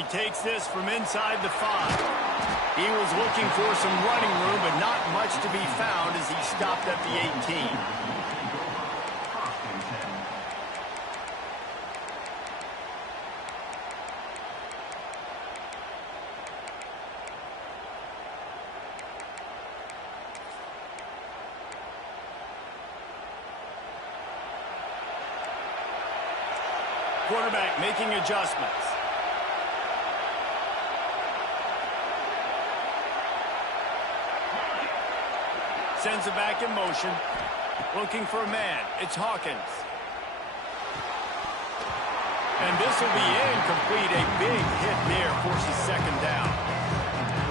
he takes this from inside the 5. He was looking for some running room, but not much to be found as he stopped at the 18. Quarterback making adjustments. Sends it back in motion. Looking for a man. It's Hawkins. And this will be incomplete. A big hit there forces second down.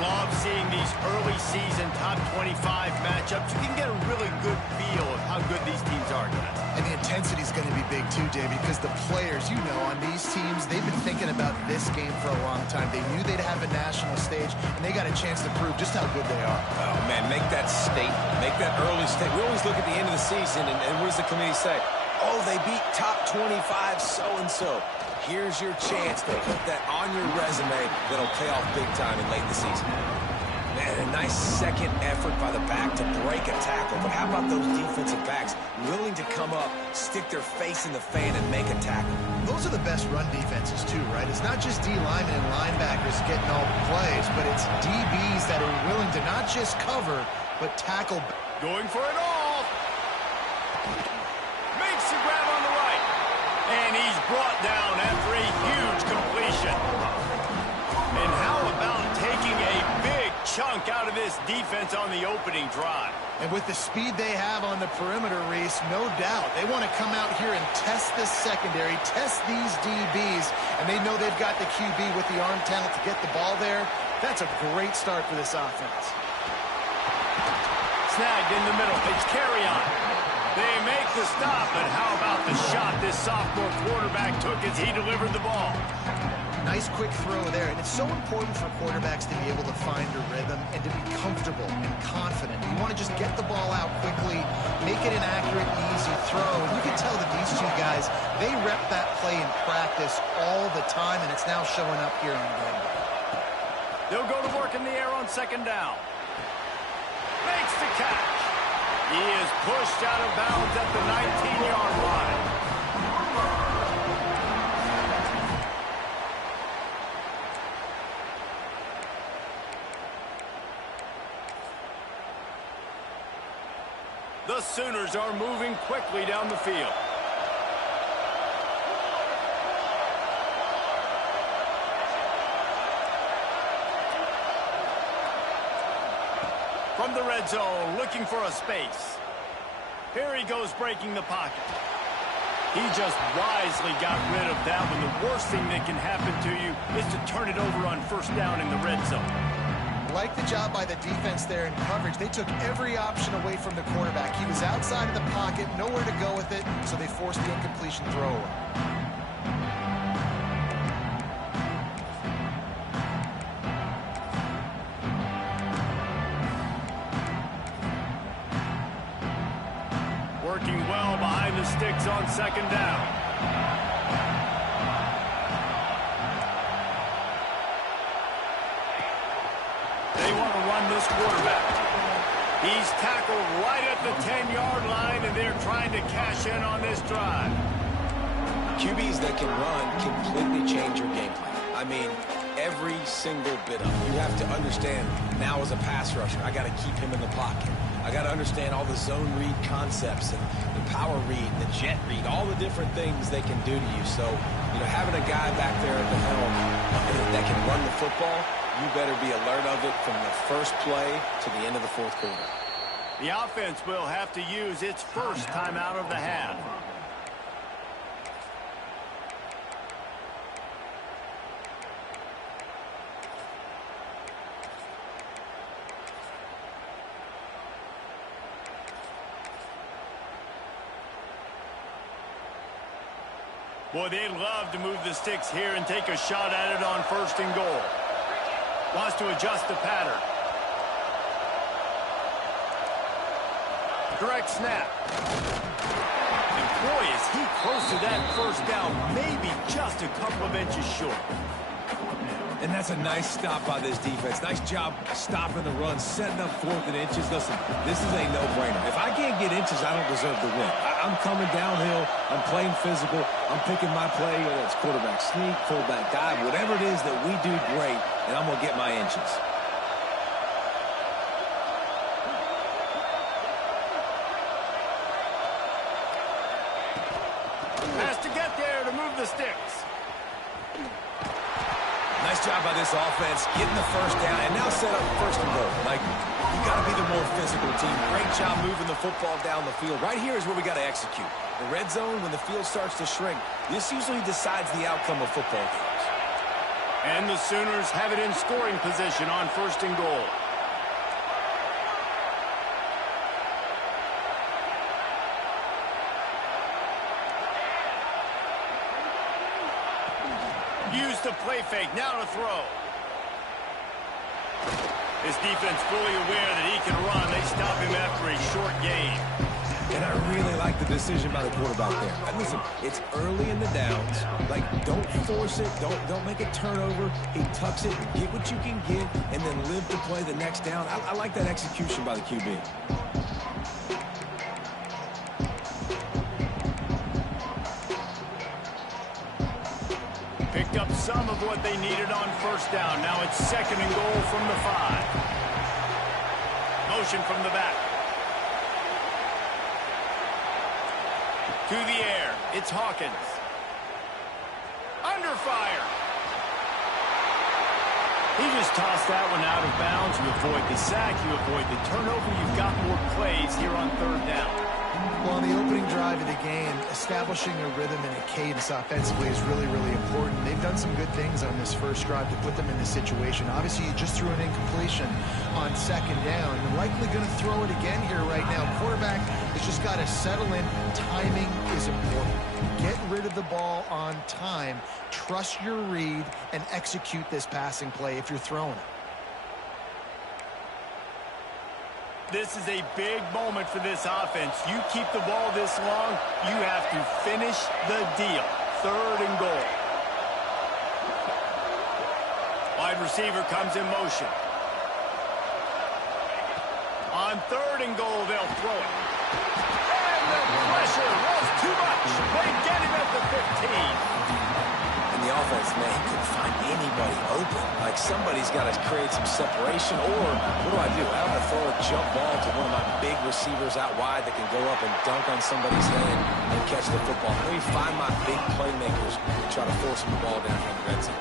Love seeing these early season top 25 matchups. You can get a really good feel of how good these teams are, guys. And the intensity is going to be big too, David, because the players, you know, on these teams, they've been thinking about this game for a long time. They knew they'd have a national stage, and they got a chance to prove just how good they are. Oh, man, make that statement. Make that early statement. We always look at the end of the season, and what does the committee say? Oh, they beat top 25 so-and-so. Here's your chance to put that on your resume that'll pay off big time in late in the season. Man, a nice second effort by the back to break a tackle. But how about those defensive backs willing to come up, stick their face in the fan, and make a tackle? Those are the best run defenses, too, right? It's not just D linemen and linebackers getting all the plays, but it's DBs that are willing to not just cover, but tackle. Going for it all. Makes the grab on the right. And he's brought down after a huge completion. And how about taking a big chunk out of this defense on the opening drive? And with the speed they have on the perimeter, Reese, no doubt, they want to come out here and test this secondary, test these DBs, and they know they've got the QB with the arm talent to get the ball there. That's a great start for this offense. Snagged in the middle. It's carry on. They make the stop, but how about the shot this sophomore quarterback took as he delivered the ball? Nice quick throw there, and it's so important for quarterbacks to be able to find a rhythm and to be comfortable and confident. You want to just get the ball out quickly, make it an accurate, easy throw. And you can tell that these two guys, they rep that play in practice all the time, and it's now showing up here on game. They'll go to work in the air on second down. Makes the catch. He is pushed out of bounds at the 19-yard line. The Sooners are moving quickly down the field. From the red zone, looking for a space. Here he goes, breaking the pocket. He just wisely got rid of that when the worst thing that can happen to you is to turn it over on first down in the red zone. Like the job by the defense there in coverage. They took every option away from the quarterback. He was outside of the pocket, nowhere to go with it, so they forced the incompletion throw. Working well behind the sticks on second down. They want to run this quarterback. He's tackled right at the 10-yard line, and they're trying to cash in on this drive. QBs that can run completely change your game plan. I mean, every single bit of it. You have to understand, now as a pass rusher, I got to keep him in the pocket. I got to understand all the zone read concepts and the power read, and the jet read, all the different things they can do to you. So, you know, having a guy back there at the helm that can run the football, you better be alert of it from the first play to the end of the fourth quarter. The offense will have to use its first timeout of the half. Boy, they'd love to move the sticks here and take a shot at it on first and goal. Wants to adjust the pattern. Direct snap. And boy, is he close to that first down, maybe just a couple of inches short. And that's a nice stop by this defense. Nice job stopping the run, setting up 4th and inches. Listen, this is a no-brainer. If I can't get inches, I don't deserve the win. I'm coming downhill. I'm playing physical. I'm picking my play, whether it's quarterback sneak, fullback dive, whatever it is that we do great, and I'm going to get my inches. Has to get there to move the sticks. Nice job by this offense, getting the first down, and now set up 1st and goal. Like, you got to be the more physical team. Great job moving the football down the field. Right here is where we got to execute. The red zone, when the field starts to shrink, this usually decides the outcome of football games. And the Sooners have it in scoring position on 1st and goal. Use the play fake, now to throw. His defense fully aware that he can run. They stop him after a short gain. And I really like the decision by the quarterback there. And listen, it's early in the downs. Like, don't force it. Don't make a turnover. He tucks it, get what you can get, and then live to play the next down. I like that execution by the QB. Picked up some of what they needed on 1st down. Now it's 2nd and goal from the 5. Motion from the back. To the air. It's Hawkins. Under fire. He just tossed that one out of bounds. You avoid the sack. You avoid the turnover. You've got more plays here on 3rd down. Well, on the opening drive of the game, establishing a rhythm and a cadence offensively is really, really important. They've done some good things on this first drive to put them in this situation. Obviously, you just threw an incompletion on 2nd down. You're likely going to throw it again here right now. Quarterback has just got to settle in. Timing is important. Get rid of the ball on time. Trust your read and execute this passing play if you're throwing it. This is a big moment for this offense. You keep the ball this long, you have to finish the deal. 3rd and goal. Wide receiver comes in motion. On 3rd and goal, they'll throw it. And the pressure was too much. They get him at the 15. And the offense, man, he couldn't find anybody open. Like, somebody's got to create some separation, or what do? I'm going to throw a jump ball to one of my big receivers out wide that can go up and dunk on somebody's head and catch the football. Let me find my big playmakers and try to force them the ball down from the red zone.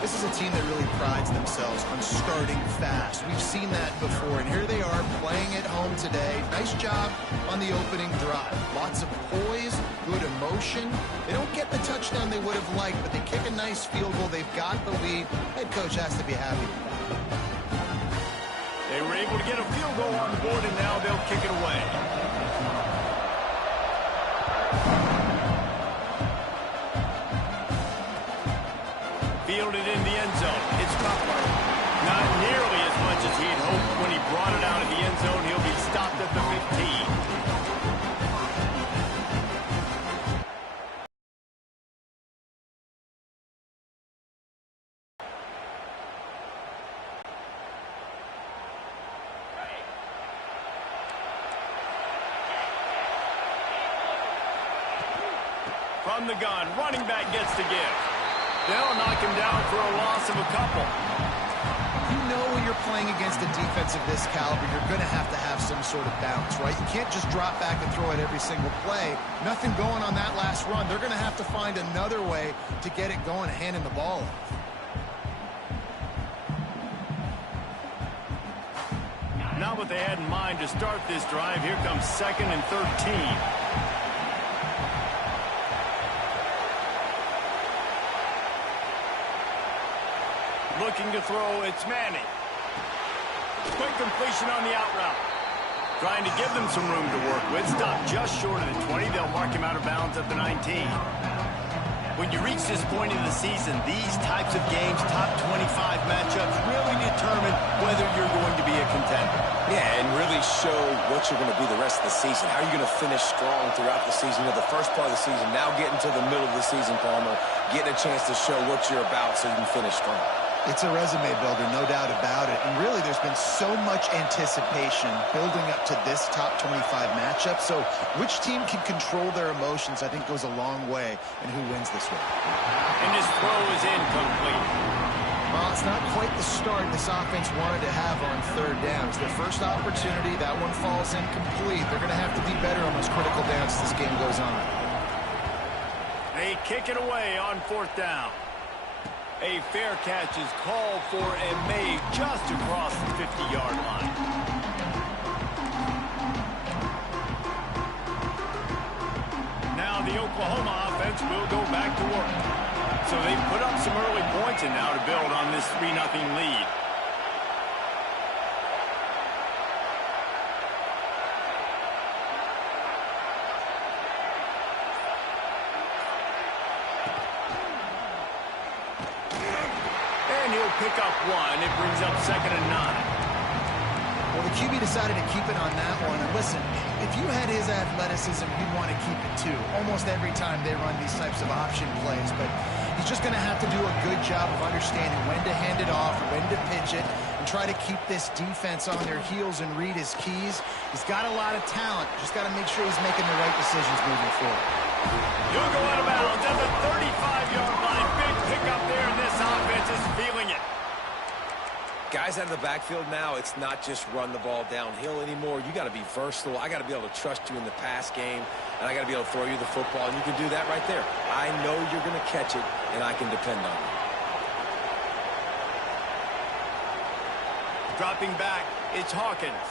This is a team that really prides themselves on starting fast. We've seen that before, and here they are playing at home today. Nice job on the opening drive. Lots of poise, good emotion. They don't get the touchdown they would have liked, but they kick a nice field goal. They've got the lead. Head coach has to be happy with that. They were able to get a field goal on the board, and now they'll kick it away. Fielded in the end zone. It's Cutler. Not nearly as much as he had hoped when he brought it out of the end zone. He'll be stopped at the 15. From the gun, running back gets to give. They'll knock him down for a loss of a couple. You know when you're playing against a defense of this caliber, you're going to have some sort of bounce, right? You can't just drop back and throw it every single play. Nothing going on that last run. They're going to have to find another way to get it going, handing the ball off. Not what they had in mind to start this drive. Here comes 2nd and 13. Looking to throw, it's Manning. Quick completion on the out route. Trying to give them some room to work with. Stopped just short of the 20. They'll mark him out of bounds at the 19. When you reach this point in the season, these types of games, top 25 matchups, really determine whether you're going to be a contender. Yeah, and really show what you're going to be the rest of the season. How are you going to finish strong throughout the season? You know, the first part of the season, now getting to the middle of the season, Palmer, getting a chance to show what you're about so you can finish strong. It's a resume builder, no doubt about it. And really, there's been so much anticipation building up to this top 25 matchup. So which team can control their emotions, I think, goes a long way in who wins this one. And this throw is incomplete. Well, it's not quite the start this offense wanted to have on third down. It's their first opportunity. That one falls incomplete. They're going to have to be better on those critical downs as this game goes on. They kick it away on fourth down. A fair catch is called for and made just across the 50-yard line. Now the Oklahoma offense will go back to work. So they put up some early points and now to build on this 3-0 lead. Pick up one. It brings up 2nd and 9. Well, the QB decided to keep it on that one. And listen, if you had his athleticism, you'd want to keep it too. Almost every time they run these types of option plays. But he's just going to have to do a good job of understanding when to hand it off, when to pitch it, and try to keep this defense on their heels and read his keys. He's got a lot of talent. Just got to make sure he's making the right decisions moving forward. He'll go out of bounds at the 35-yard line. Big pickup there, and this offense is feeling it. Guys out of the backfield now, it's not just run the ball downhill anymore. You got to be versatile. I got to be able to trust you in the pass game, and I got to be able to throw you the football, and you can do that right there. I know you're going to catch it, and I can depend on you. Dropping back, it's Hawkins.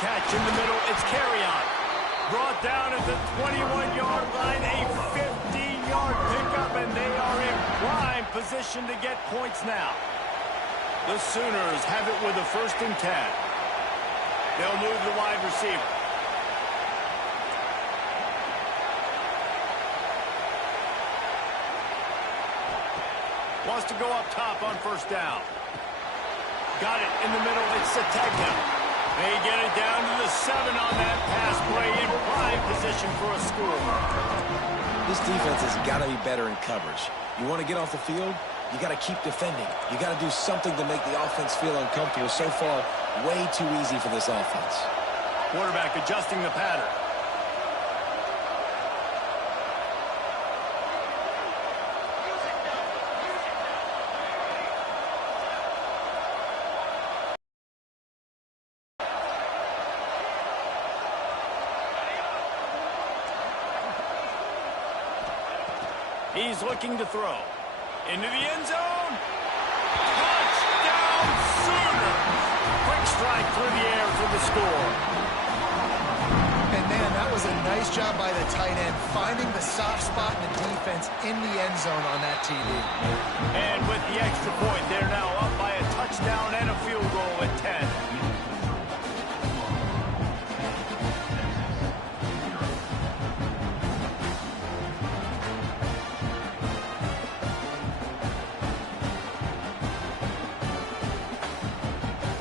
Catch in the middle, it's Carry-On. Brought down at the 21-yard line, a 15-yard pickup, and they are in prime position to get points now. The Sooners have it with a 1st and 10. They'll move the wide receiver. Wants to go up top on 1st down. Got it in the middle. It's Sategna. They get it down to the 7 on that pass play in prime position for a score. This defense has got to be better in coverage. You want to get off the field? You got to keep defending. You got to do something to make the offense feel uncomfortable. So far, way too easy for this offense. Quarterback adjusting the pattern. He's looking to throw. Into the end zone. Touchdown, Sooners! Quick strike through the air for the score. And, man, that was a nice job by the tight end, finding the soft spot in the defense in the end zone on that TD. And with the extra point, they're now up by a touchdown and a field goal at 10.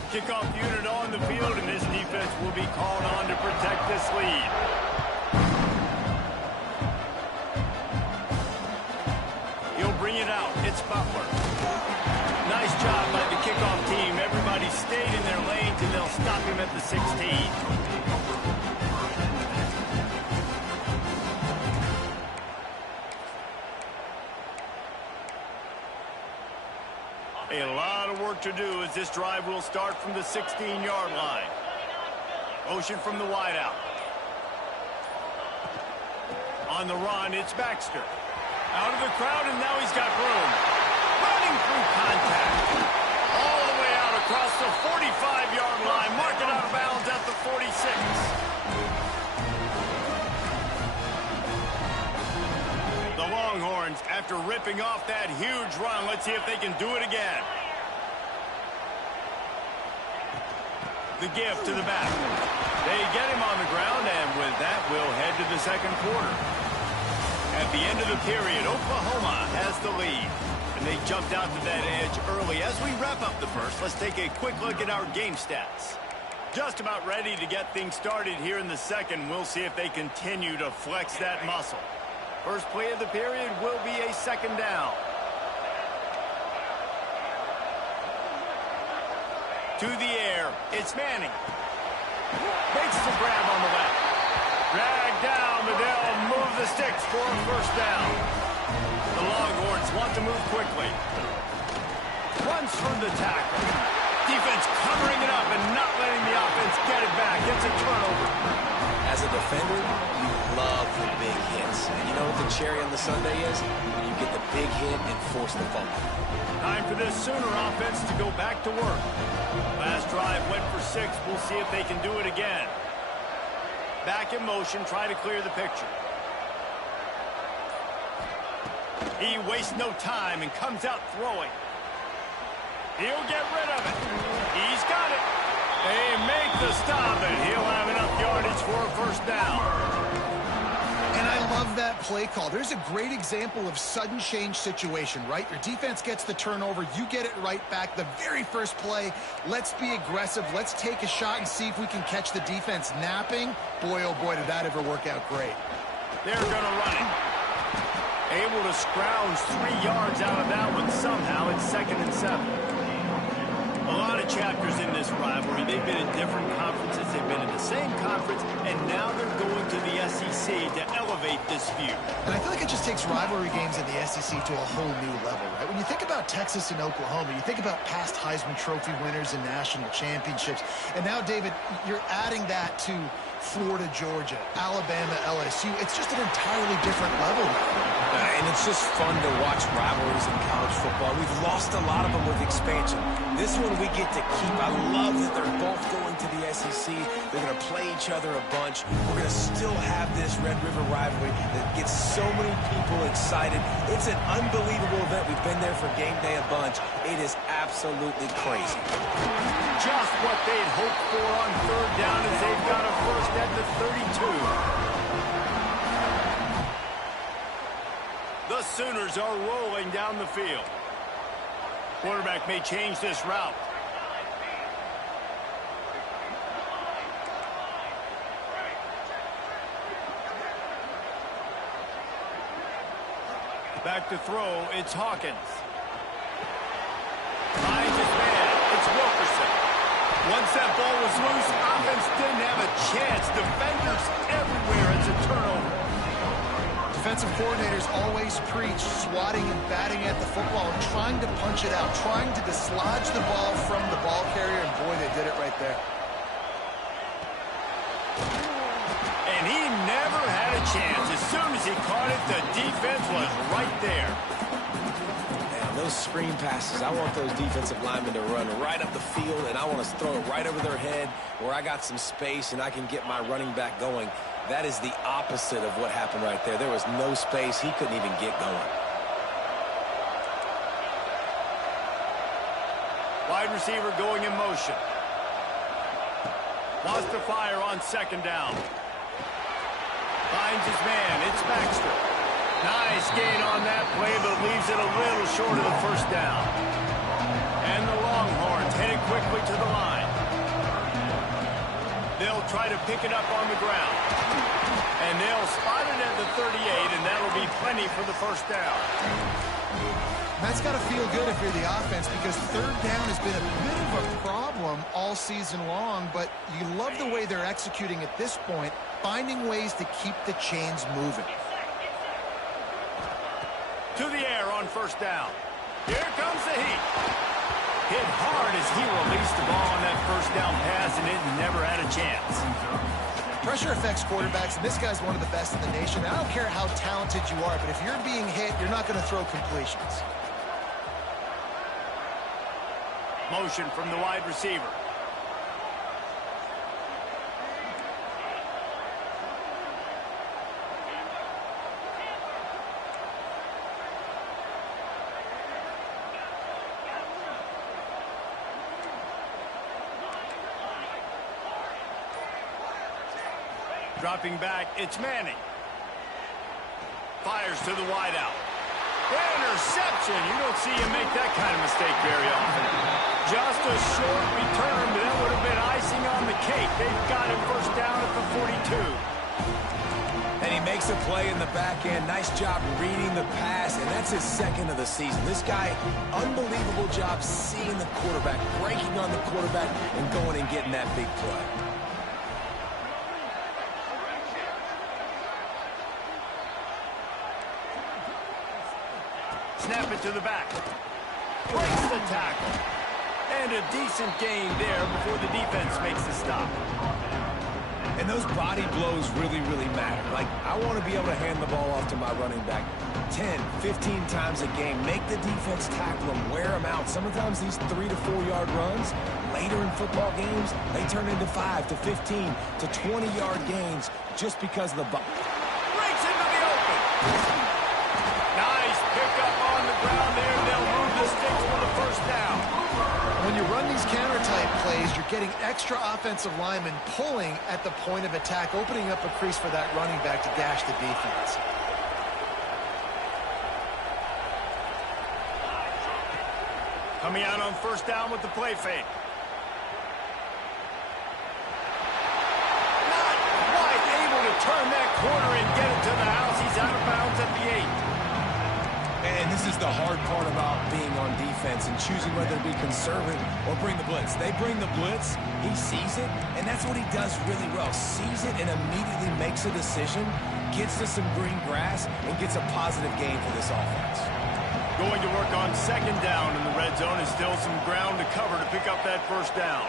Kickoff unit on the field, and this defense will be called on to protect this lead. He'll bring it out. It's Butler. Nice job by the kickoff team. Everybody stayed in their lanes, and they'll stop him at the 16. A lot of work to do as this drive will start from the 16-yard line. Motion from the wideout. On the run, it's Baxter. Out of the crowd, and now he's got room. Running through contact. All the way out across the 45-yard line. Marking out of bounds at the 46. The Longhorns, after ripping off that huge run, let's see if they can do it again. The gift to the back. They get him on the ground, and with that, we'll head to the second quarter. At the end of the period, Oklahoma has the lead. And they jumped out to that edge early. As we wrap up the first, let's take a quick look at our game stats. Just about ready to get things started here in the second. We'll see if they continue to flex that muscle. First play of the period will be a second down. To the air, it's Manning. Makes the grab on the left. Drag down, but they'll move the sticks for a first down. The Longhorns want to move quickly. Runs through the tackle. Defense covering it up and not letting the offense get it back. It's a turnover. As a defender, you love the big hits. And you know what the cherry on the sundae is? When you get the big hit and force the fumble. Time for this Sooner offense to go back to work. Last drive went for 6. We'll see if they can do it again. Back in motion, try to clear the picture. He wastes no time and comes out throwing. He'll get rid of it. He's got it. They make the stop, and he'll have enough yardage for a first down. And I love that play call. There's a great example of sudden change situation, right? Your defense gets the turnover. You get it right back. The very first play, let's be aggressive. Let's take a shot and see if we can catch the defense napping. Boy, oh boy, did that ever work out great. They're going to run it. Able to scrounge 3 yards out of that one somehow. It's 2nd and 7. A lot of chapters in this rivalry. They've been in different conferences. They've been in the same conference, and now they're going to the SEC to elevate this feud. And I feel like it just takes rivalry games in the SEC to a whole new level, right? When you think about Texas and Oklahoma, you think about past Heisman Trophy winners and national championships. And now, David, you're adding that to Florida, Georgia, Alabama, LSU. It's just an entirely different level now. And it's just fun to watch rivalries in college football. We've lost a lot of them with expansion. This one we get to keep. I love that they're both going to the SEC. They're going to play each other a bunch. We're going to still have this Red River rivalry that gets so many people excited. It's an unbelievable event. We've been there for game day a bunch. It is absolutely crazy. Just what they'd hoped for on 3rd down as they've got a first at the 32. The Sooners are rolling down the field. Quarterback may change this route. Back to throw, it's Hawkins. Finds his man, it's Wilkerson. Once that ball was loose, offense didn't have a chance. Defenders everywhere, it's a turnover. Defensive coordinators always preach swatting and batting at the football and trying to punch it out, trying to dislodge the ball from the ball carrier, and boy, they did it right there. And he never had a chance. As soon as he caught it, the defense was right there. And those screen passes, I want those defensive linemen to run right up the field, and I want to throw it right over their head where I got some space and I can get my running back going. That is the opposite of what happened right there. There was no space. He couldn't even get going. Wide receiver going in motion. Wants to fire on 2nd down. Finds his man. It's Baxter. Nice gain on that play, but leaves it a little short of the first down. And the Longhorns headed quickly to the line. They'll try to pick it up on the ground. And they'll spot it at the 38, and that'll be plenty for the first down. That's got to feel good if you're the offense, because 3rd down has been a bit of a problem all season long, but you love the way they're executing at this point, finding ways to keep the chains moving. To the air on 1st down. Here comes the heat. Hit hard as he released the ball on that 1st down pass, and it never had a chance. Pressure affects quarterbacks, and this guy's one of the best in the nation. I don't care how talented you are, but if you're being hit, you're not going to throw completions. Motion from the wide receiver. Dropping back, it's Manning. Fires to the wideout. Interception. You don't see him make that kind of mistake very often. Just a short return, but that would have been icing on the cake. They've got him first down at the 42. And he makes a play in the back end. Nice job reading the pass, and that's his second of the season. This guy, unbelievable job seeing the quarterback, breaking on the quarterback, and going and getting that big play. Snap it to the back. Breaks the tackle. And a decent gain there before the defense makes the stop. And those body blows really, really matter. Like, I want to be able to hand the ball off to my running back 10, 15 times a game. Make the defense tackle him, wear him out. Sometimes these 3 to 4 yard runs, later in football games, they turn into 5 to 15 to 20-yard gains just because of the ball. Breaks into the open. Nice pickup on the ground there. They'll move the sticks for the first down. When you run these counter-type plays, you're getting extra offensive linemen pulling at the point of attack, opening up a crease for that running back to gash the defense. Coming out on first down with the play fake. Not quite able to turn that corner and get it to the house. He's out of bounds at the 8. And this is the hard part about being on defense and choosing whether to be conservative or bring the blitz. They bring the blitz, he sees it, and that's what he does really well. Sees it and immediately makes a decision, gets to some green grass, and gets a positive gain for this offense. Going to work on second down in the red zone. Is still some ground to cover to pick up that first down.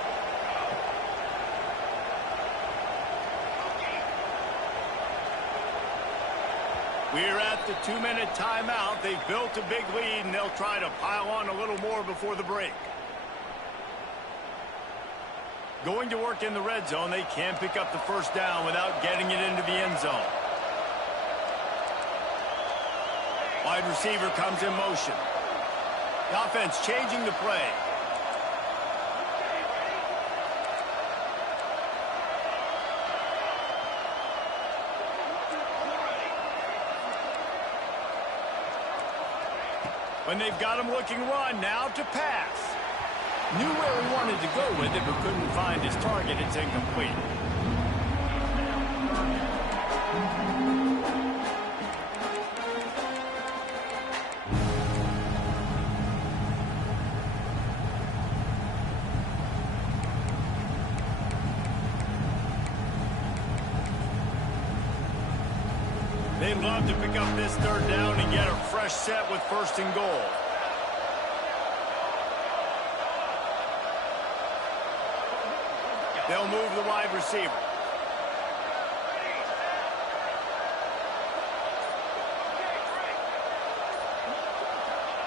We're at the 2-minute timeout. They've built a big lead, and they'll try to pile on a little more before the break. Going to work in the red zone. They can't pick up the first down without getting it into the end zone. Wide receiver comes in motion. The offense changing the play. When they've got him looking run, now to pass. Knew where he wanted to go with it, but couldn't find his target. It's incomplete. They'd love to pick up this third down and get a fresh set with first and goal. They'll move the wide receiver.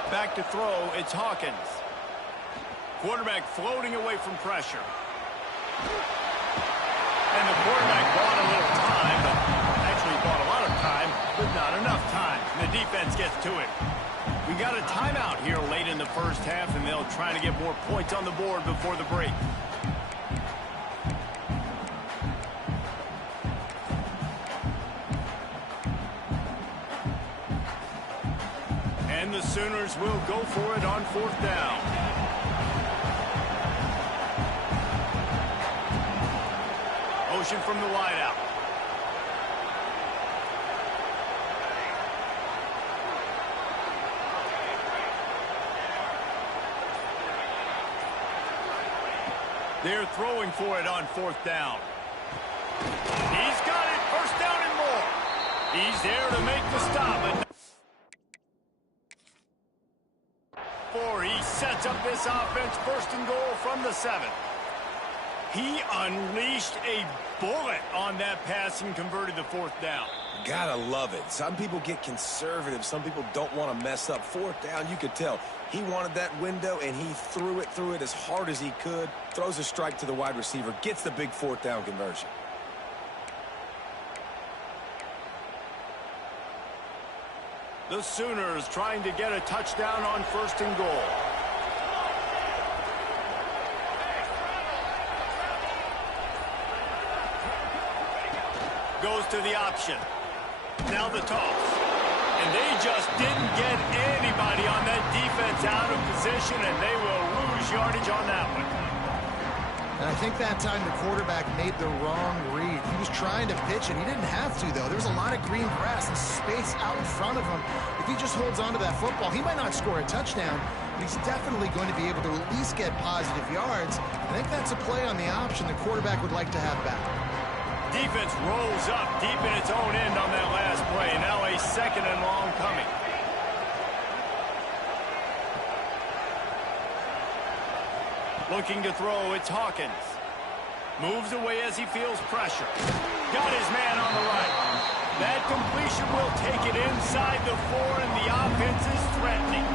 Back to throw, it's Hawkins. Quarterback floating away from pressure. And the quarterback bought a little time, but actually bought a lot of time, but not enough time. And the defense gets to it. We got a timeout here late in the first half, and they'll try to get more points on the board before the break. And the Sooners will go for it on fourth down. Motion from the wideout. They're throwing for it on fourth down. He's got it. First down and more. He's there to make the stop. He sets up this offense first and goal from the 7. He unleashed a bullet on that pass and converted the fourth down. Gotta love it. Some people get conservative. Some people don't want to mess up. Fourth down, you could tell. He wanted that window, and he threw it as hard as he could. Throws a strike to the wide receiver. Gets the big fourth down conversion. The Sooners trying to get a touchdown on first and goal. Goes to the option. Now the toss. And they just didn't get anybody on that defense out of position, and they will lose yardage on that one. And I think that time the quarterback made the wrong read. He was trying to pitch it. He didn't have to, though. There was a lot of green grass and space out in front of him. If he just holds on to that football, he might not score a touchdown, but he's definitely going to be able to at least get positive yards. I think that's a play on the option the quarterback would like to have back. Defense rolls up deep in its own end on that last play. Now a 2nd and long coming. Looking to throw, it's Hawkins. Moves away as he feels pressure. Got his man on the right. That completion will take it inside the 4, and the offense is threatening.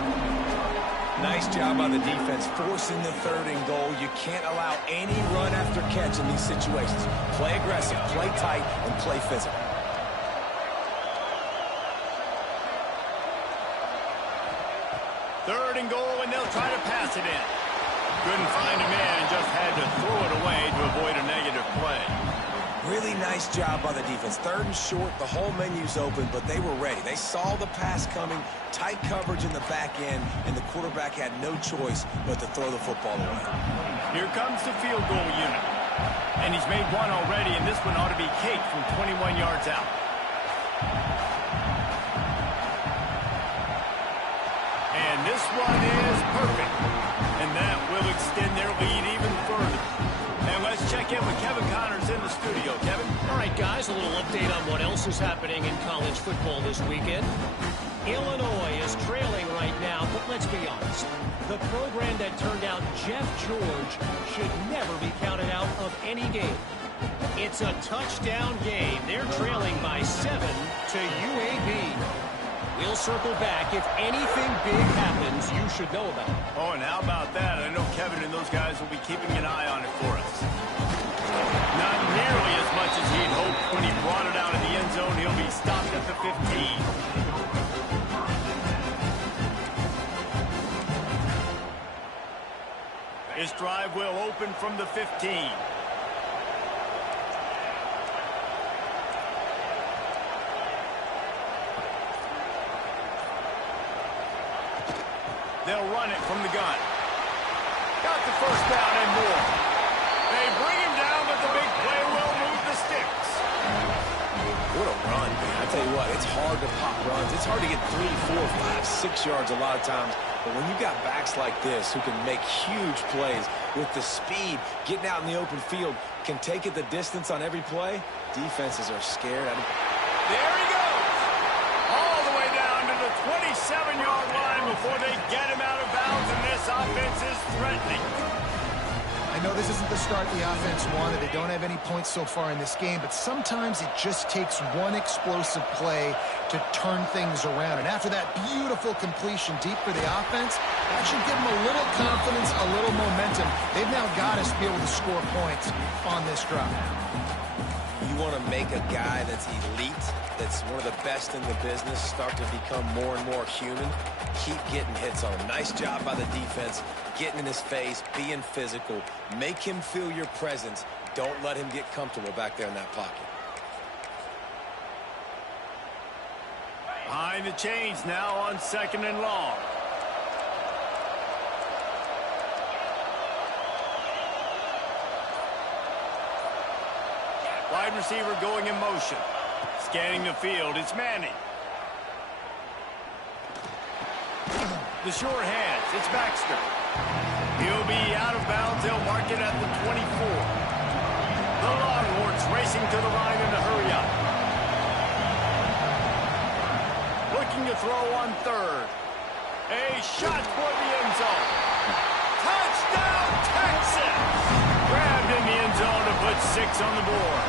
Nice job by the defense forcing the 3rd and goal. You can't allow any run after catch in these situations. Play aggressive, play tight, and play physical. Third and goal, and they'll try to pass it in. Couldn't find a man and just had to throw it away to avoid a negative play. Really nice job by the defense. 3rd and short, the whole menu's open, but they were ready. They saw the pass coming, tight coverage in the back end, and the quarterback had no choice but to throw the football away. Here comes the field goal unit. And he's made one already, and this one ought to be cake from 21 yards out. And this one is perfect. And that will extend their lead even further. And let's check in with Kevin Connors in the studio. Kevin? All right, guys, a little update on what else is happening in college football this weekend. Illinois is trailing right now, but let's be honest. The program that turned out Jeff George should never be counted out of any game. It's a touchdown game. They're trailing by 7 to UAB. We'll circle back. If anything big happens, you should know about it. Oh, and how about that? I know Kevin and those guys will be keeping an eye on it for us. Not nearly as much as he'd hoped when he brought it out in the end zone. He'll be stopped at the 15. This drive will open from the 15. They'll run it from the gun. Got the first down and more. They bring him down, but the big play will move the sticks. What a run, man. I tell you what, it's hard to pop runs. It's hard to get 3, 4, 5, 6 yards a lot of times. But when you've got backs like this who can make huge plays with the speed, getting out in the open field, can take it the distance on every play, defenses are scared. There he goes. All the way down to the 27-yard line before they get him out of bounds, and this offense is threatening. I know this isn't the start the offense wanted. They don't have any points so far in this game, but sometimes it just takes one explosive play to turn things around. And after that beautiful completion deep for the offense, that should give them a little confidence, a little momentum. They've now got us to be able to score points on this drive. You want to make a guy that's elite, that's one of the best in the business, start to become more and more human. Keep getting hits on him. Nice job by the defense, getting in his face, being physical. Make him feel your presence. Don't let him get comfortable back there in that pocket. Behind the chains now on 2nd and long. Wide receiver going in motion. Scanning the field, it's Manning. The short hands, it's Baxter. He'll be out of bounds. They'll mark it at the 24. The Longhorns racing to the line in a hurry up. Looking to throw on 3rd. A shot toward the end zone. Touchdown, Texas! Grabbed in the end zone to put 6 on the board.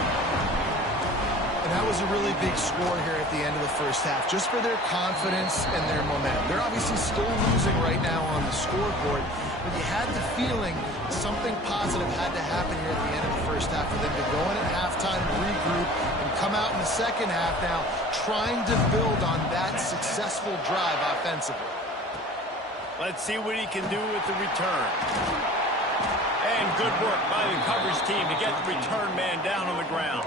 And that was a really big score here at the end of the first half, just for their confidence and their momentum. They're obviously still losing right now on the scoreboard, but you had the feeling something positive had to happen here at the end of the first half for them to go in at halftime, regroup, and come out in the second half now trying to build on that successful drive offensively. Let's see what he can do with the return. And good work by the coverage team to get the return man down on the ground.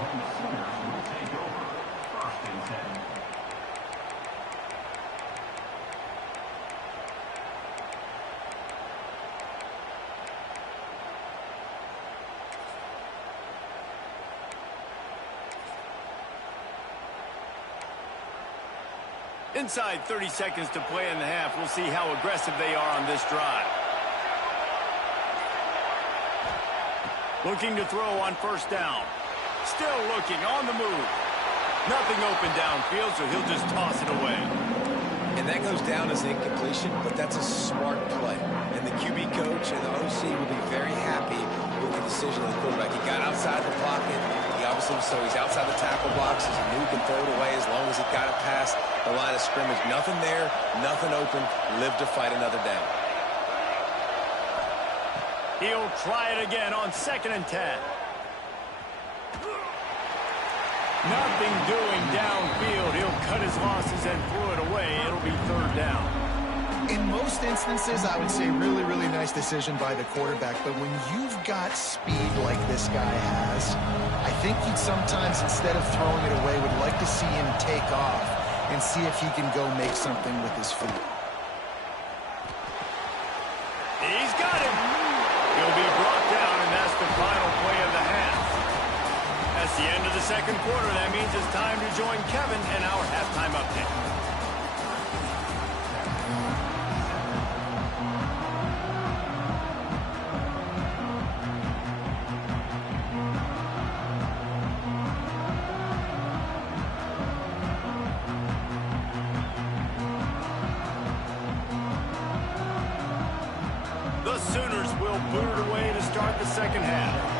Inside 30 seconds to play in the half. We'll see how aggressive they are on this drive. Looking to throw on first down. Still looking on the move. Nothing open downfield, so he'll just toss it away. And that goes down as an incompletion, but that's a smart play. And the QB coach and the OC will be very happy with the decision of the quarterback. He got outside the pocket. He obviously, so he's outside the tackle box. He knew he can throw it away as long as he got it past the line of scrimmage. Nothing there, nothing open. Live to fight another down. He'll try it again on 2nd and 10. Nothing doing downfield. He'll cut his losses and throw it away. It'll be 3rd down. In most instances, I would say really, really nice decision by the quarterback. But when you've got speed like this guy has, I think you'd sometimes, instead of throwing it away, would like to see him take off and see if he can go make something with his feet. He's got him. He'll be brought down, and that's the final play of the half. That's the end of the 2nd quarter. That means it's time to join Kevin in our halftime update. The Sooners will boot it away to start the 2nd half.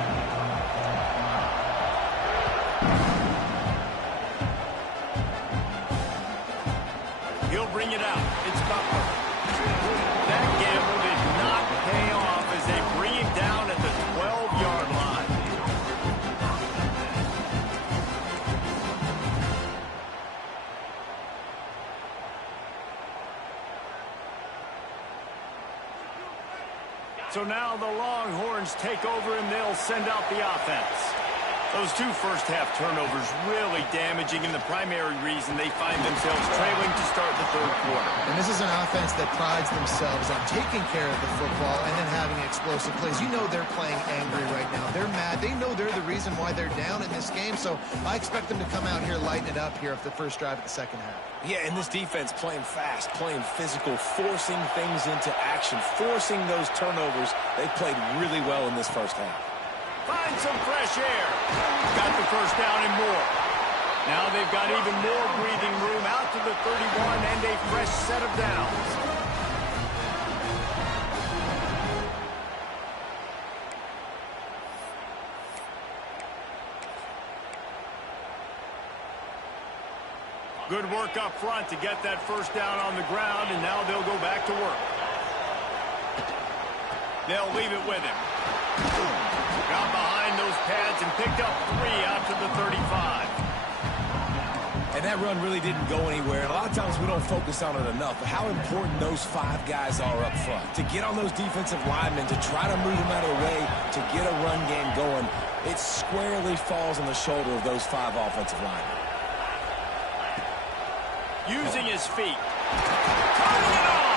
He'll bring it out. It's Butler. That gamble did not pay off as they bring him down at the 12-yard line. So now the Longhorns take over and they'll send out the offense. Those 2 first-half turnovers really damaging, and the primary reason they find themselves trailing to start the 3rd quarter. And this is an offense that prides themselves on taking care of the football and then having explosive plays. You know they're playing angry right now. They're mad. They know they're the reason why they're down in this game, so I expect them to come out here, lighten it up here after the first drive of the 2nd half. Yeah, and this defense playing fast, playing physical, forcing things into action, forcing those turnovers. They played really well in this first half. Find some fresh air. Got the first down and more. Now they've got even more breathing room out to the 31 and a fresh set of downs. Good work up front to get that first down on the ground, and now they'll go back to work. They'll leave it with him. Got behind those pads and picked up 3 out to the 35. And that run really didn't go anywhere. And a lot of times we don't focus on it enough, but how important those 5 guys are up front. To get on those defensive linemen, to try to move them out of the way, to get a run game going, it squarely falls on the shoulder of those 5 offensive linemen. Using his feet. Turning it on.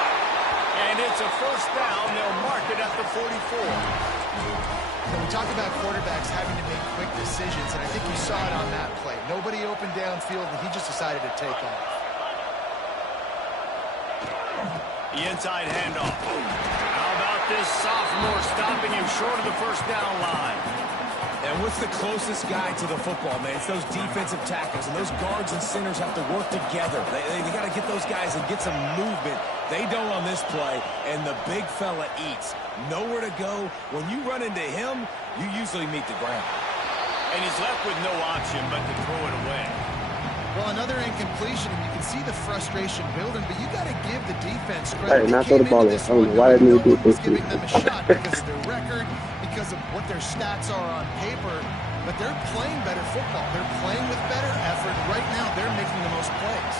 And it's a first down. They'll mark it at the 44. When we talk about quarterbacks having to make quick decisions, and I think you saw it on that play. Nobody opened downfield, and he just decided to take off. The inside handoff. How about this sophomore stopping him short of the first down line? And what's the closest guy to the football, man? It's those defensive tackles, and those guards and centers have to work together. They got to get those guys and get some movement. They don't on this play, and the big fella eats. Nowhere to go. When you run into him, you usually meet the ground. And he's left with no option but to throw it away. Well, another incompletion, and you can see the frustration building, but you got to give the defense credit. Hey, not throw the ball in. I don't know why I didn't do this. Giving them a shot because of their record, because of what their stats are on paper, but they're playing better football. They're playing with better effort. Right now, they're making the most plays.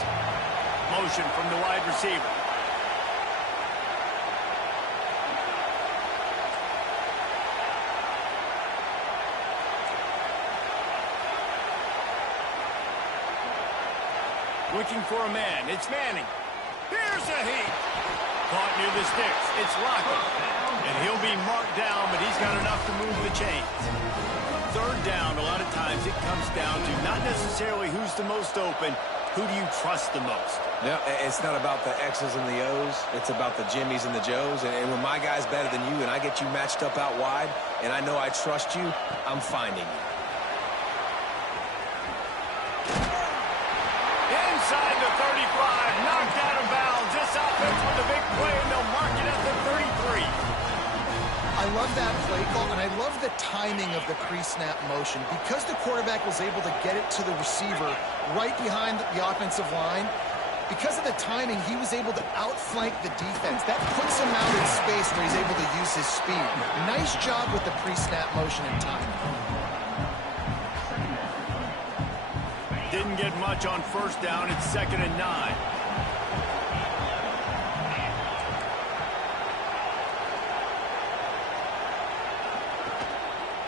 Motion from the wide receiver. Looking for a man. It's Manning. Here's a heat. Caught near the sticks. It's Lockett. And he'll be marked down, but he's got enough to move the chains. 3rd down, a lot of times it comes down to not necessarily who's the most open, Who do you trust the most? No, it's not about the X's and the O's. It's about the Jimmies and the Joes. And when my guy's better than you and I get you matched up out wide and I know I trust you, I'm finding you. Inside the 35, knocked out of bounds. This offense with a big play, and they'll mark it at the 33. I love that play call, and I love the timing of the pre-snap motion. Because the quarterback was able to get it to the receiver right behind the offensive line, because of the timing, he was able to outflank the defense. That puts him out in space where he's able to use his speed. Nice job with the pre-snap motion and timing. Didn't get much on first down. It's 2nd and 9.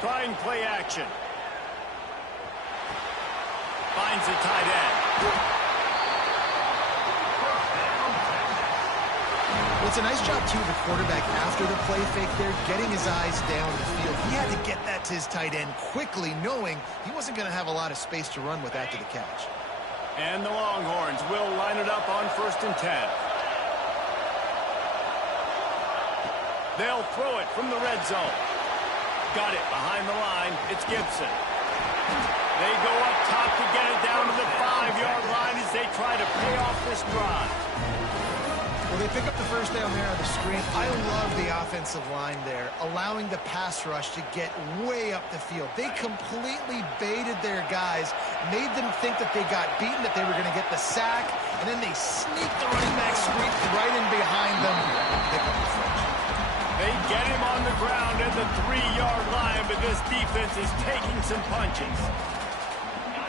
Trying play action. Finds the tight end. Well, it's a nice job, too, the quarterback, after the play fake there, getting his eyes down the field. He had to get that to his tight end quickly, knowing he wasn't going to have a lot of space to run with after the catch. And the Longhorns will line it up on 1st and 10. They'll throw it from the red zone. Got it behind the line. It's Gibson. They go up top to get it down to the 5-yard line as they try to pay off this drive. Well, they pick up the first down there on the screen. I love the offensive line there, allowing the pass rush to get way up the field. They completely baited their guys, made them think that they got beaten, that they were going to get the sack, and then they sneaked the running back sweep right in behind them. Pick up the first. They get him on the ground at the 3-yard line, but this defense is taking some punches.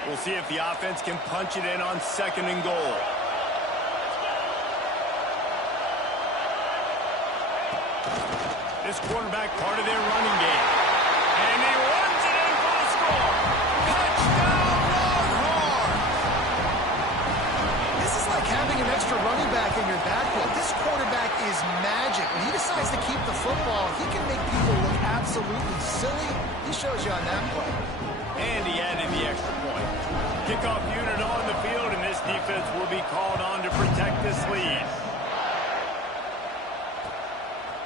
We'll see if the offense can punch it in on 2nd and goal. This quarterback part of their running game. And he runs it in for the score. Touchdown, Longhorn! This is like having an extra running back in your backfield. This quarterback is magic. When he decides to keep the football, he can make people look absolutely silly. He shows you on that play. And he added the extra point. Kickoff unit on the field, and this defense will be called on to protect this lead.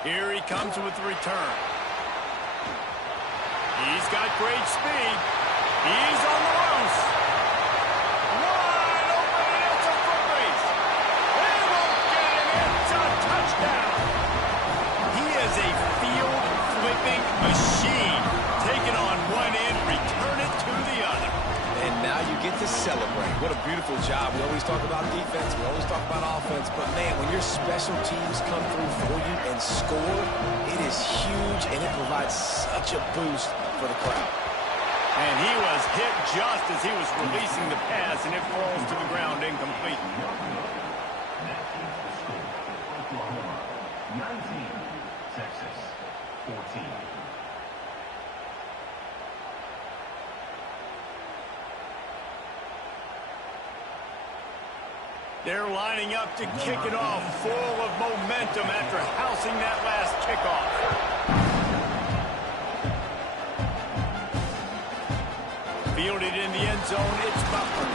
Here he comes with the return. He's got great speed. He's on the loose. Wide open, and it's a foot race. They won't get him. It's a touchdown. He is a field-flipping machine. Take it on one end, return it to the other. And now you get to celebrate. What a beautiful job. We always talk about defense. We always talk about offense. But, man, when your special teams come through for you and score, it is huge, and it provides such a boost for the crowd. And he was hit just as he was releasing the pass, and it falls to the ground incomplete. 19, Texas, 14. They're lining up to kick it off, full of momentum after housing that last kickoff. Fielded in the end zone, it's Butler.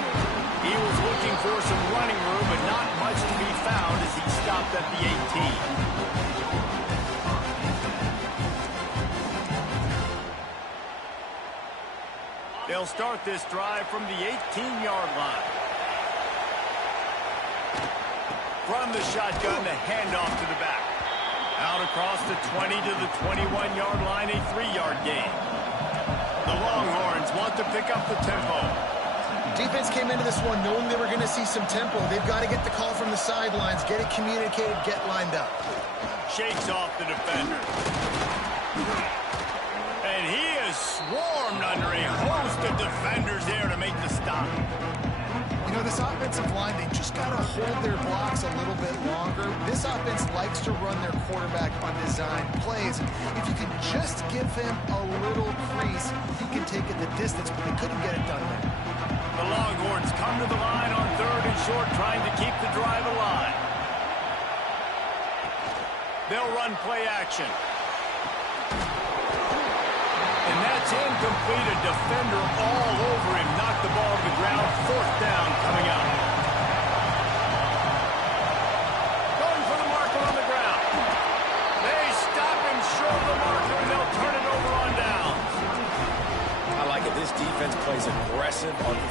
He was looking for some running room, but not much to be found as he stopped at the 18. They'll start this drive from the 18-yard line. From the shotgun, the handoff to the back. Out across the 20 to the 21-yard line, a 3-yard gain. The Longhorns want to pick up the tempo. Defense came into this one knowing they were going to see some tempo. They've got to get the call from the sidelines, get it communicated, get lined up. Shakes off the defender. And he is swarmed under a host of defenders there to make the stop. You know, this offensive line, they just got to hold their blocks a little bit longer. This offense likes to run their quarterback on design plays. If you can just give him a little crease, he can take it the distance, but they couldn't get it done there. The Longhorns come to the line on 3rd and short, trying to keep the drive alive. They'll run play action. And that's incomplete. A defender all over him. Knocked the ball to the ground. 4th down coming up.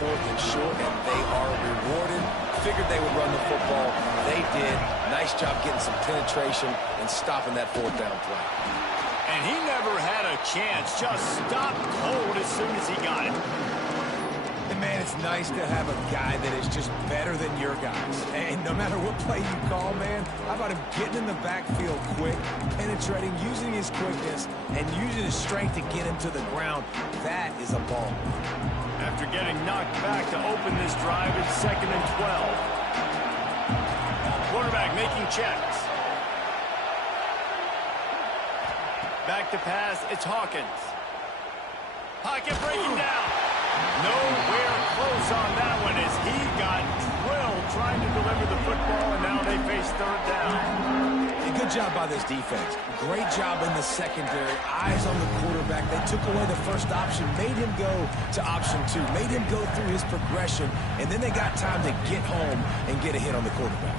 4th and short, and they are rewarded. Figured they would run the football. They did. Nice job getting some penetration and stopping that 4th down play. And he never had a chance. Just stopped cold as soon as he got it. And man, it's nice to have a guy that is just better than your guys. And no matter what play you call, man, how about him getting in the backfield quick, penetrating, using his quickness, and using his strength to get him to the ground. That is a ball. After getting knocked back to open this drive, it's 2nd and 12. Quarterback making checks. Back to pass, it's Hawkins. Pocket breaking down. Nowhere close on that one as he got drilled trying to deliver the football, and now they face 3rd down. And good job by this defense. Great job in the secondary. Eyes on the quarterback. They took away the first option, made him go to option 2, made him go through his progression, and then they got time to get home and get a hit on the quarterback.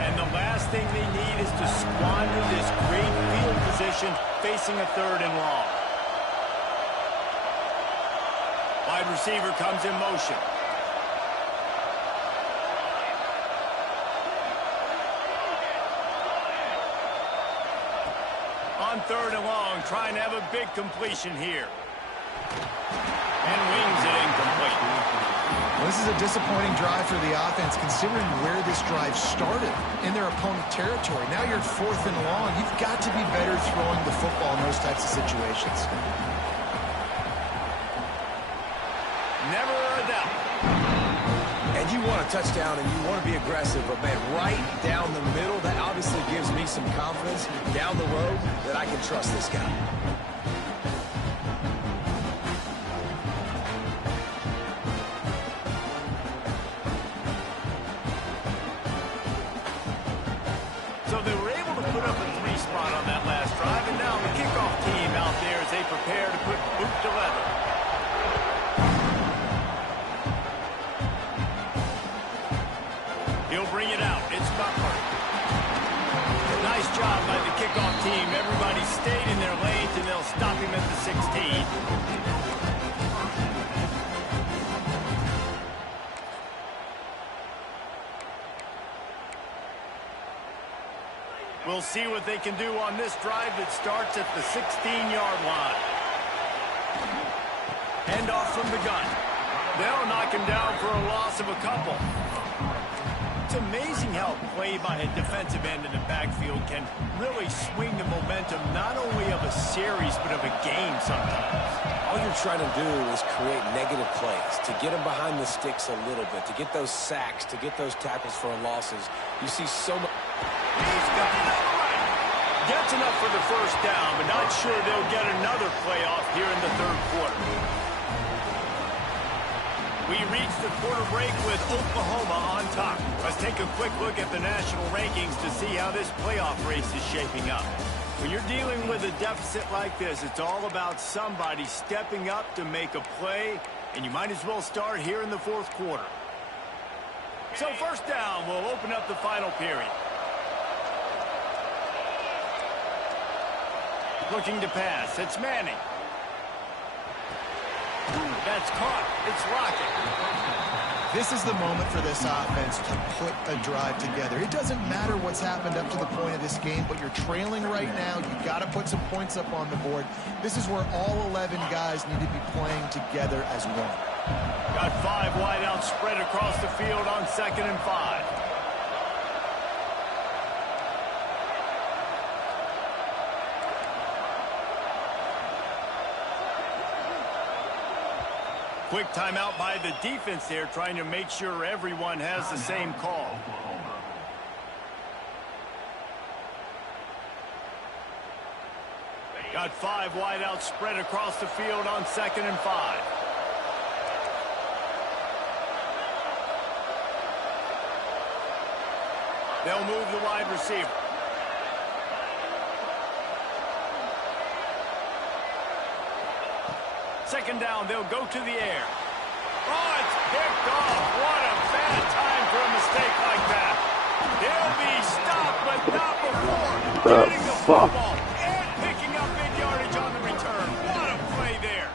And the last thing they need is to squander this great field position facing a 3rd and long. Wide receiver comes in motion. On 3rd and long, trying to have a big completion here. And wings it incomplete. Well, this is a disappointing drive for the offense, considering where this drive started in their opponent territory. Now you're at 4th and long. You've got to be better throwing the football in those types of situations. Never a doubt. And you want a touchdown and you want to be aggressive, but man, right down the middle, that obviously gives me some confidence down the road that I can trust this guy. So they were able to put up a 3 spot on that last drive, and now the kickoff team out there as they prepare to put boot to leather. He'll bring it out. It's Butler. Nice job by the kickoff team. Everybody stayed in their lanes, and they'll stop him at the 16. We'll see what they can do on this drive that starts at the 16-yard line. Handoff from the gun. They'll knock him down for a loss of a couple. It's amazing how play by a defensive end in the backfield can really swing the momentum not only of a series but of a game sometimes. All you're trying to do is create negative plays, to get them behind the sticks a little bit, to get those sacks, to get those tackles for losses. You see so much. He's got it all right. Gets enough for the 1st down, but not sure they'll get another playoff here in the 3rd quarter. We reach the quarter break with Oklahoma on top. Let's take a quick look at the national rankings to see how this playoff race is shaping up. When you're dealing with a deficit like this, it's all about somebody stepping up to make a play, and you might as well start here in the 4th quarter. So 1st down will open up the final period. Looking to pass. It's Manning. That's caught. It's Lockett. This is the moment for this offense to put a drive together. It doesn't matter what's happened up to the point of this game, but you're trailing right now. You've got to put some points up on the board. This is where all 11 guys need to be playing together as one. Got 5 wideouts spread across the field on 2nd and 5. Quick timeout by the defense there, trying to make sure everyone has the same call. Got 5 wideouts spread across the field on 2nd and 5. They'll move the wide receiver. Second down, they'll go to the air. Oh, it's picked off. What a bad time for a mistake like that. They'll be stopped, but not before getting the football and picking up big yardage on the return. What a play there.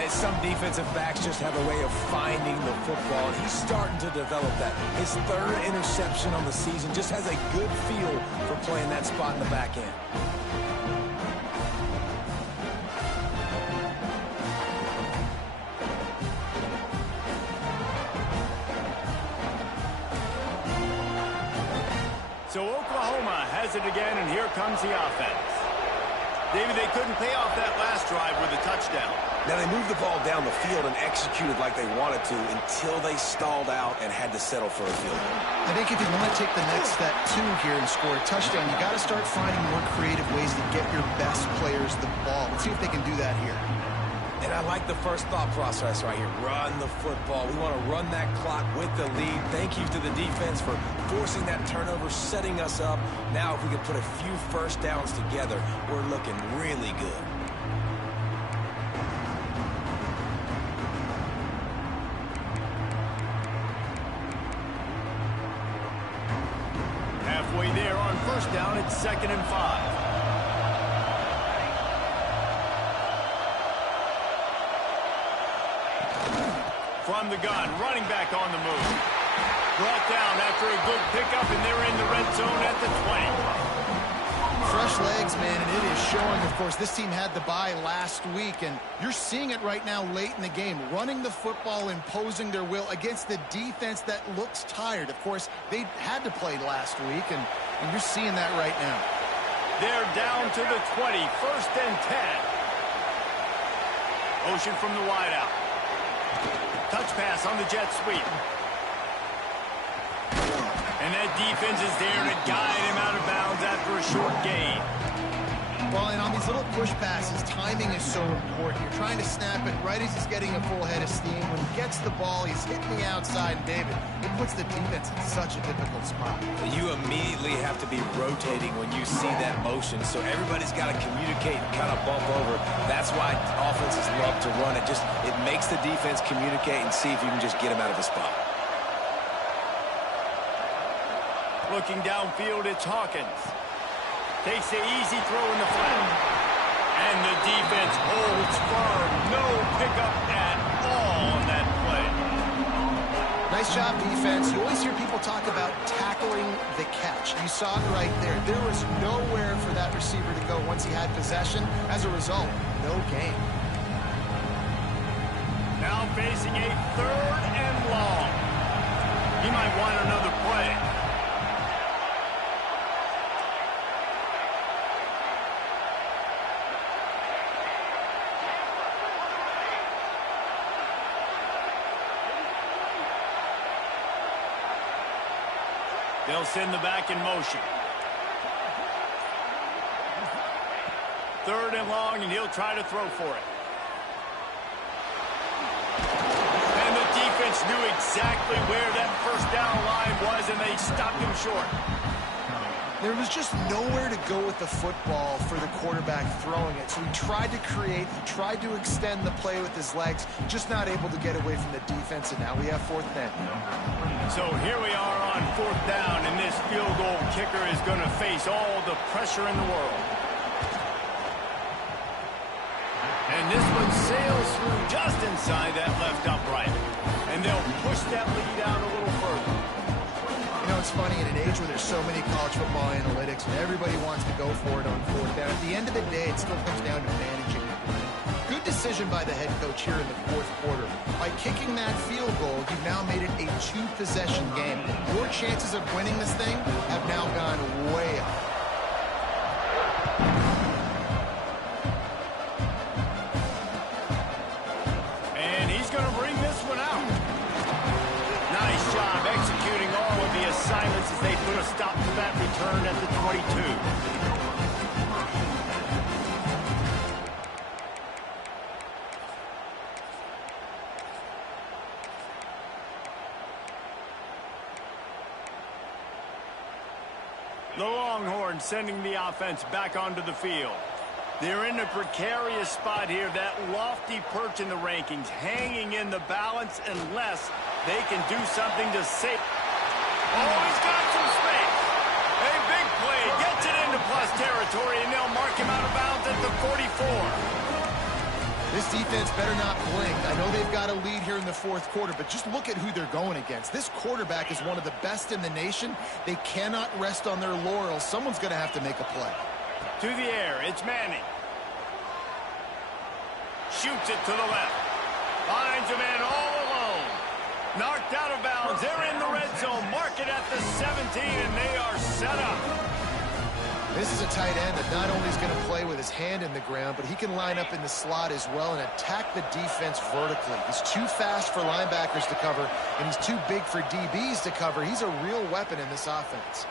As Some defensive backs just have a way of finding the football, and he's starting to develop that. His third interception on the season just has a good feel for playing that spot in the back end. So Oklahoma has it again, and here comes the offense. David, they couldn't pay off that last drive with a touchdown. Now, they moved the ball down the field and executed like they wanted to until they stalled out and had to settle for a field goal. I think if you want to take the next step, too, here and score a touchdown, you got to start finding more creative ways to get your best players the ball. Let's see if they can do that here. And I like the first thought process right here. Run the football. We want to run that clock with the lead. Thank you to the defense for forcing that turnover, setting us up. Now, if we can put a few first downs together, we're looking really good. Halfway there on first down, it's 2nd and 5. From the gun, running back on the move. Brought down after a good pickup, and they're in the red zone at the 20. Fresh legs, man, and it is showing, of course. This team had the bye last week, and you're seeing it right now late in the game. Running the football, imposing their will against the defense that looks tired. Of course, they had to play last week, and you're seeing that right now. They're down to the 20, 1st and 10. Ocean from the wideout. Touch pass on the jet sweep. And that defense is there to guide him out of bounds after a short gain. Well, and on these little push passes, timing is so important. You're trying to snap it right as he's getting a full head of steam. When he gets the ball, he's hitting the outside, and David, it puts the defense in such a difficult spot. You immediately have to be rotating when you see that motion, so everybody's got to communicate and kind of bump over. That's why offenses love to run it. It makes the defense communicate and see if you can just get him out of a spot. Looking downfield, it's Hawkins. Takes the easy throw in the flat. And the defense holds firm. No pickup at all on that play. Nice job, defense. You always hear people talk about tackling the catch. You saw it right there. There was nowhere for that receiver to go once he had possession. As a result, no gain. Now facing a 3rd and long. He might want another play. They'll send the back in motion. 3rd and long, and he'll try to throw for it. And the defense knew exactly where that first down line was, and they stopped him short. There was just nowhere to go with the football for the quarterback throwing it. So he tried to create, he tried to extend the play with his legs, just not able to get away from the defense, and now we have 4th down. So here we are on 4th down, and this field goal kicker is going to face all the pressure in the world. And this one sails through just inside that left upright. And they'll push that lead out a little further. You know, it's funny, in an age where there's so many college football analytics and everybody wants to go for it on 4th down, at the end of the day, it still comes down to managing it. Good decision by the head coach here in the 4th quarter. By kicking that field goal, you've now made it a 2-possession game. Your chances of winning this thing have now gone way up. And he's going to bring this one out. Nice job executing all of the assignments as they put a stop to that return at the 22. The Longhorns sending the offense back onto the field. They're in a precarious spot here, that lofty perch in the rankings, hanging in the balance unless they can do something to save. Oh, he's got some space. A big play, gets it into plus territory, and they'll mark him out of bounds at the 44. This defense better not blink. I know they've got a lead here in the fourth quarter, but just look at who they're going against. This quarterback is one of the best in the nation. They cannot rest on their laurels. Someone's going to have to make a play. To the air, it's Manning. Shoots it to the left. Finds a man all alone. Knocked out of bounds. They're in the red zone. Mark it at the 17, and they are set up. This is a tight end that not only is going to play with his hand in the ground, but he can line up in the slot as well and attack the defense vertically. He's too fast for linebackers to cover, and he's too big for DBs to cover. He's a real weapon in this offense.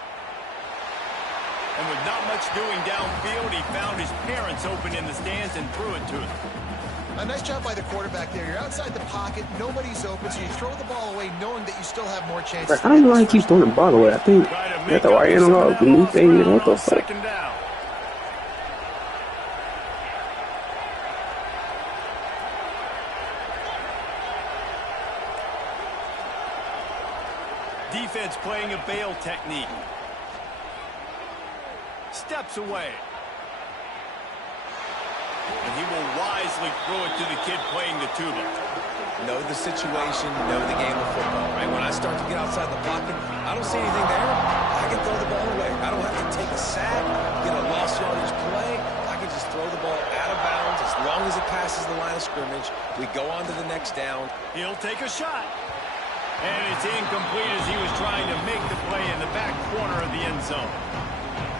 And with not much doing downfield, he found his parents open in the stands and threw it to them. A nice job by the quarterback there. You're outside the pocket, nobody's open, so you throw the ball away knowing that you still have more chances. I don't know why he keeps throwing the ball away. I think that's the right analog. The new thing. What the fuck? Second down. Defense playing a bail technique. Steps away. And he will wisely throw it to the kid playing the tuba. Know the situation, know the game of football, right? When I start to get outside the pocket, I don't see anything there. I can throw the ball away. I don't have to take a sack, get a lost yardage play. I can just throw the ball out of bounds as long as it passes the line of scrimmage. We go on to the next down. He'll take a shot. And it's incomplete as he was trying to make the play in the back corner of the end zone.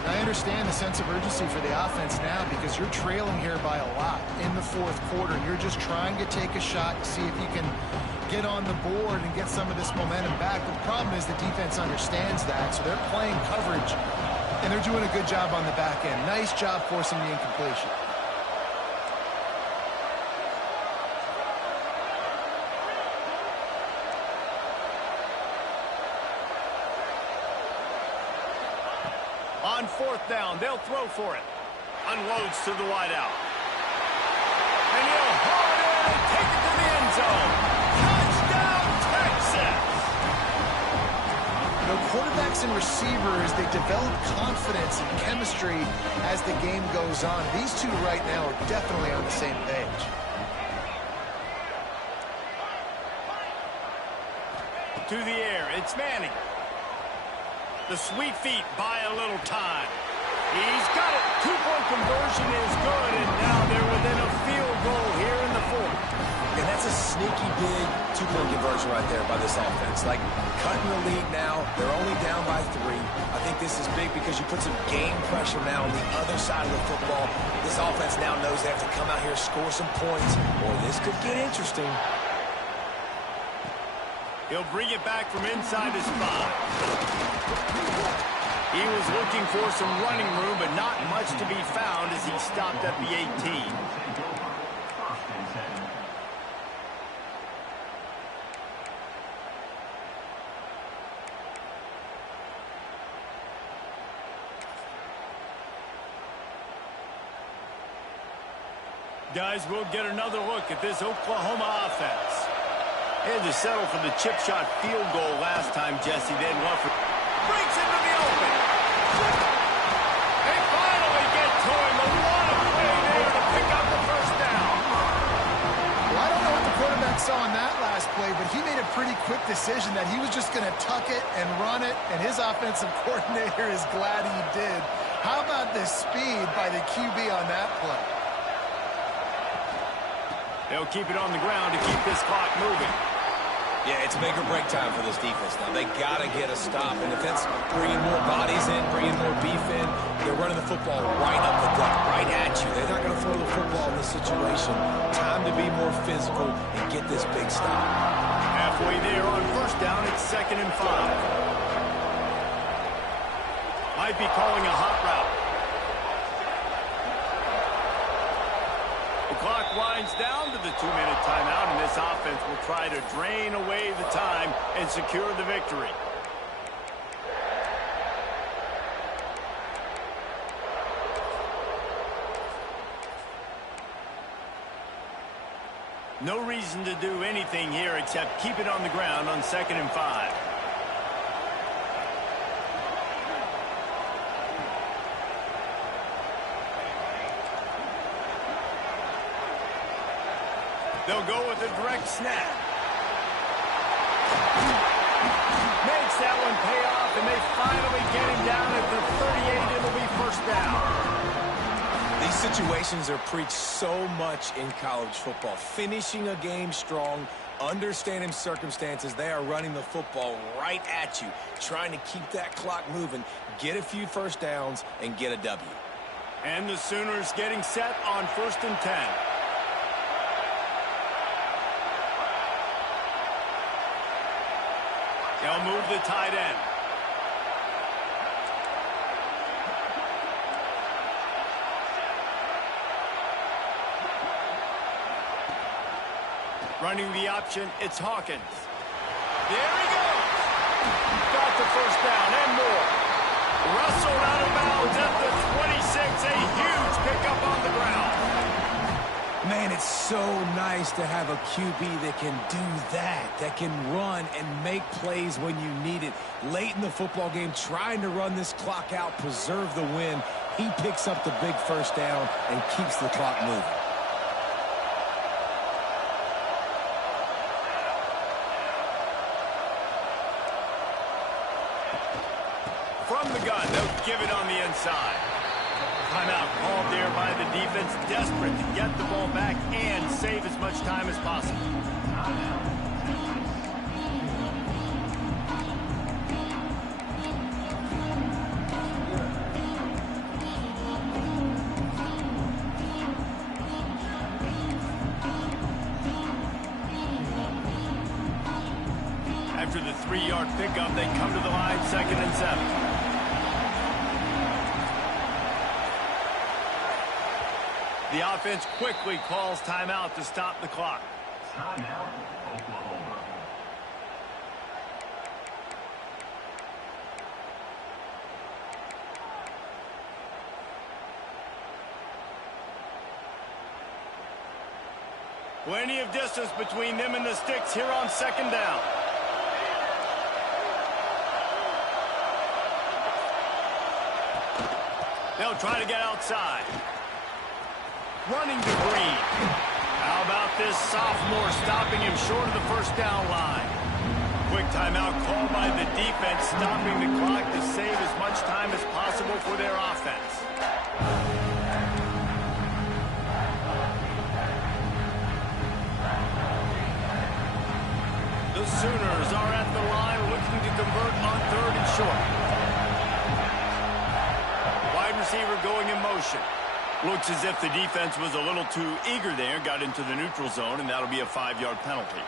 I understand the sense of urgency for the offense now because you're trailing here by a lot in the fourth quarter. You're just trying to take a shot to see if you can get on the board and get some of this momentum back. But the problem is the defense understands that, so they're playing coverage, and they're doing a good job on the back end. Nice job forcing the incompletion. On fourth down, they'll throw for it. Unloads to the wideout. And he'll haul it in and take it to the end zone. Touchdown, Texas! You know, quarterbacks and receivers, they develop confidence and chemistry as the game goes on. These two right now are definitely on the same page. To the air, it's Manning. The sweet feet buy a little time. He's got it. Two-point conversion is good, and now they're within a field goal here in the fourth. And that's a sneaky big two-point conversion right there by this offense. Like, cutting the lead now. They're only down by 3. I think this is big because you put some game pressure now on the other side of the football. This offense now knows they have to come out here, score some points, or this could get interesting. He'll bring it back from inside his 5. He was looking for some running room, but not much to be found as he stopped at the 18. Guys, we'll get another look at this Oklahoma offense. They had to settle for the chip shot field goal last time, Jesse. They'd love for... Breaks into the open. They finally get to him. A lot of play there to pick up the first down. Well, I don't know what the quarterback saw on that last play, but he made a pretty quick decision that he was just going to tuck it and run it, and his offensive coordinator is glad he did. How about the speed by the QB on that play? They'll keep it on the ground to keep this clock moving. Yeah, it's make or break time for this defense now. They got to get a stop. And if that's bringing more bodies in, bringing more beef in, they're running the football right up the gut, right at you. They're not going to throw the football in this situation. Time to be more physical and get this big stop. Halfway there on first down, it's 2nd and 5. Might be calling a hot route. The clock winds down to the 2-minute timeout, and this offense will try to drain away the time and secure the victory. No reason to do anything here except keep it on the ground on 2nd and 5. They'll go with a direct snap. Makes that one pay off, and they finally get him down at the 38. It'll be first down. These situations are preached so much in college football. Finishing a game strong, understanding circumstances. They are running the football right at you, trying to keep that clock moving, get a few first downs, and get a W. And the Sooners getting set on 1st and 10. They'll move the tight end. Running the option, it's Hawkins. There he goes. Got the first down and more. Wrestled out of bounds at the 26. A huge pickup on the ground. Man, it's so nice to have a QB that can do that can run and make plays when you need it. Late in the football game, trying to run this clock out, preserve the win. He picks up the big first down and keeps the clock moving. From the gun, they'll give it on the inside. Timeout called there by the defense, desperate to get the ball back and save as much time as possible. After the 3-yard pickup, they come to the line, 2nd and 7. The offense quickly calls timeout to stop the clock. Timeout, Oklahoma. Plenty of distance between them and the sticks here on 2nd down. They'll try to get outside. Running to Green. How about this sophomore stopping him short of the first down line? Quick timeout called by the defense, stopping the clock to save as much time as possible for their offense. The Sooners are at the line looking to convert on 3rd and short. Wide receiver going in motion. Looks as if the defense was a little too eager there, got into the neutral zone, and that'll be a 5-yard penalty.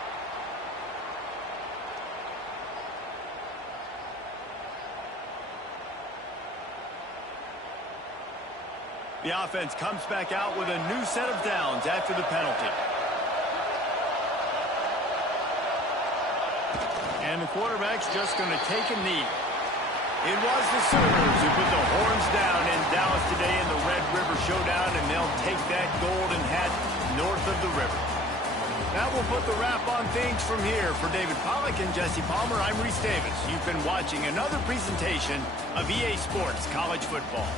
The offense comes back out with a new set of downs after the penalty. And the quarterback's just going to take a knee. It was the Sooners who put the horns down in Dallas today in the Red River Showdown, and they'll take that golden hat north of the river. That will put the wrap on things from here. For David Pollack and Jesse Palmer, I'm Reese Davis. You've been watching another presentation of EA Sports College Football.